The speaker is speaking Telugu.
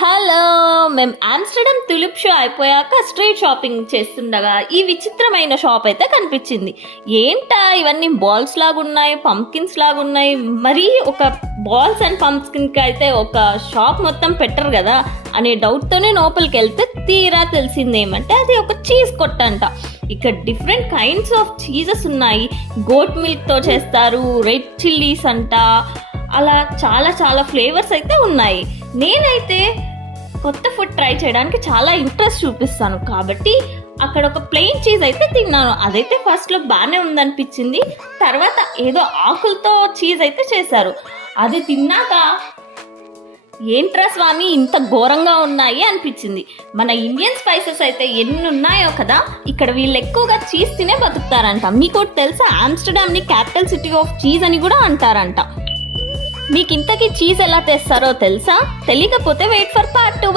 హలో, మేము ఆమ్స్టర్డామ్ తులిప్ షో అయిపోయాక స్ట్రీట్ షాపింగ్ చేస్తుండగా ఈ విచిత్రమైన షాప్ అయితే కనిపించింది. ఏంటా ఇవన్నీ బాల్స్ లాగున్నాయి, పంప్కిన్స్ లాగున్నాయి. మరి ఒక బాల్స్ అండ్ పంప్కిన్కి అయితే ఒక షాప్ మొత్తం పెట్టరు కదా అనే డౌట్తోనే లోపలికి వెళ్తే తీరా తెలిసింది ఏమంటే అది ఒక చీజ్ కొట్టంట. ఇక్కడ డిఫరెంట్ కైండ్స్ ఆఫ్ చీజెస్ ఉన్నాయి. గోట్ మిల్క్తో చేస్తారు, రెడ్ చిల్లీస్ అంట, అలా చాలా చాలా ఫ్లేవర్స్ అయితే ఉన్నాయి. నేనైతే కొత్త ఫుడ్ ట్రై చేయడానికి చాలా ఇంట్రెస్ట్ చూపిస్తాను కాబట్టి అక్కడ ఒక ప్లెయిన్ చీజ్ అయితే తిన్నాను. అదైతే ఫస్ట్లో బాగానే ఉందనిపించింది. తర్వాత ఏదో ఆకులతో చీజ్ అయితే చేశారు. అది తిన్నాక ఏంట్రా స్వామి ఇంత ఘోరంగా ఉన్నాయి అనిపించింది. మన ఇండియన్ స్పైసెస్ అయితే ఎన్ని ఉన్నాయో కదా, ఇక్కడ వీళ్ళు ఎక్కువగా చీజ్ తినే బతుకుతారంట. మీకు తెలుసా, ఆమ్స్టర్డామ్ని క్యాపిటల్ సిటీ ఆఫ్ చీజ్ అని కూడా అంటారంట. మీకు ఇంతకీ చీజ్ ఎలా తెస్తారో తెలుసా? తెలియకపోతే వెయిట్ ఫర్ పార్ట్ 2.